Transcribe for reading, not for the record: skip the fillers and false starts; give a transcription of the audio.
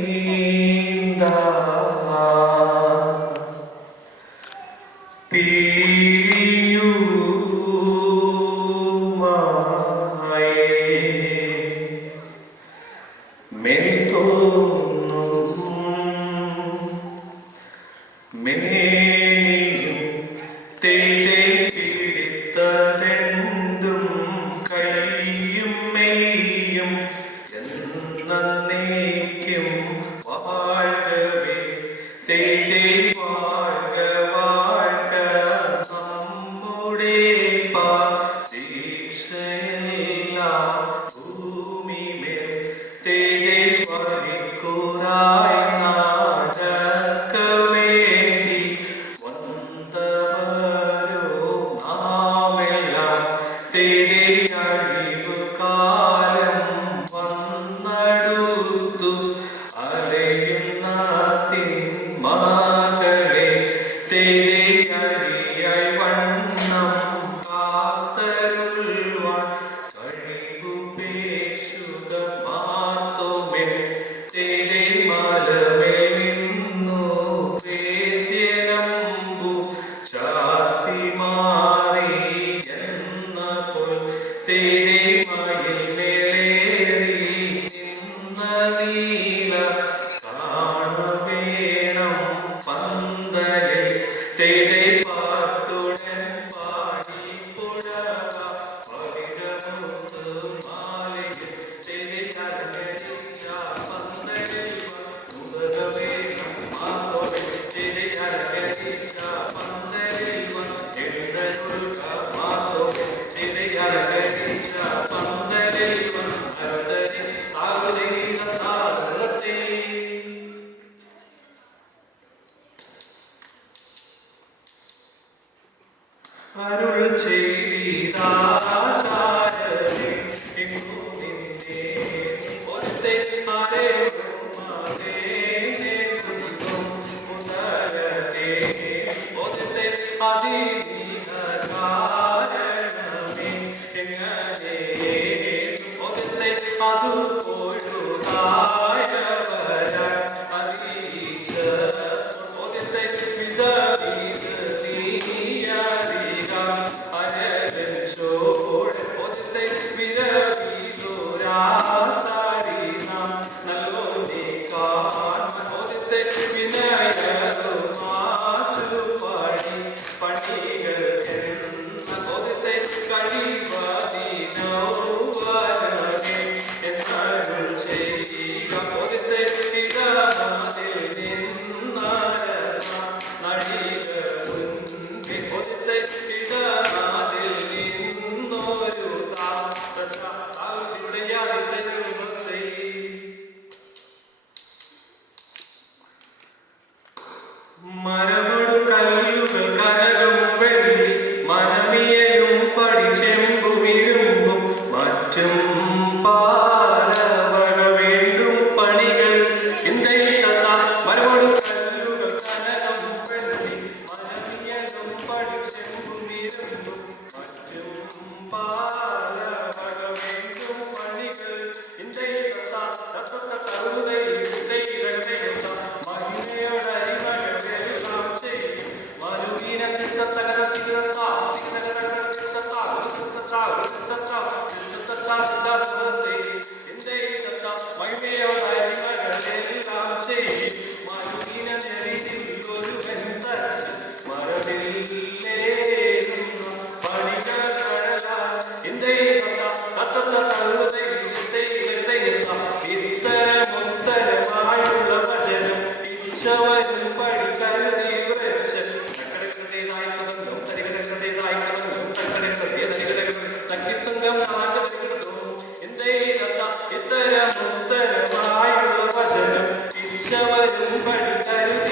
മേക്കെണീന്താ പീലിയുമായി മേൽത്തോന്നും മേനിയും പിടിത്തതെന്തും കൈയും മെയ്യും എന്നേക്കും വാഴവേ വാഴ വാഴ നമ്മുടെ പ്രതീക്ഷയെല്ലാം ഭൂമിമേൽ വരിക്കൂറായി നാടക വേണ്ടി വന്നവരോ നാമെല്ലാം അഴിവ് കാലം വന്നടുത്തു അലയുന്ന തിന്മകളെ അഴിയായി വണ്ണം കാത്തരുൾവാൻ കഴിവു പേശുക മാർത്തോമേൽ മലമേൽ നിന്നു വേദ്യനമ്പു ചാത്തി മാറി എന്ന പോൽ മയിൽ മേലേറി നിന്ന നീല കാണുവേണം പന്തലിൽ പാട്ടുടൻ പാടി പുഴക പവിഴമുത്ത് മാലയിൽ കരകരിച്ച പന്തലിൽ മുതലവേണം മാതോളിൽ കരകരിച്ച പന്തലിൽ എഴുതരുക മാതോളിൽ കരകരിച്ച പന്തലിൽ താഴത്തെ അരുൾ ചെയ്താചാരനെ എങ്ങു നിന്നെ ഒരത്തെ ഉദരത്തെ ഒരത്തെ അതികാരണമേ എങ്ങനെ ഒരത്തെ അതു പൊഴുതായവര അറിയിച്ച ഒരത്തെ മരമൊടു കല്ലുകൾ കനകം വെള്ളി മനമിയലും പടിച്ചെമ്പുമിരുമ്പും മറ്റും പാലവക വേണ്ടും പണികൾ മരമൊടു കല്ലുകൾ കനകം വെള്ളി മനമിയലും പടിച്ചെമ്പുമിരുമ്പും മറ്റും പാലവക വേണ്ടും പണികൾ ഇത്തരമുത്തരമായുള്ള ഭജനം ഇച്ഛവരും പഠിക്കരുതി വച്ച് ഇത്തരമുത്തരമായുള്ള ഭജനം ഇച്ഛവരും പഠിക്കരുതി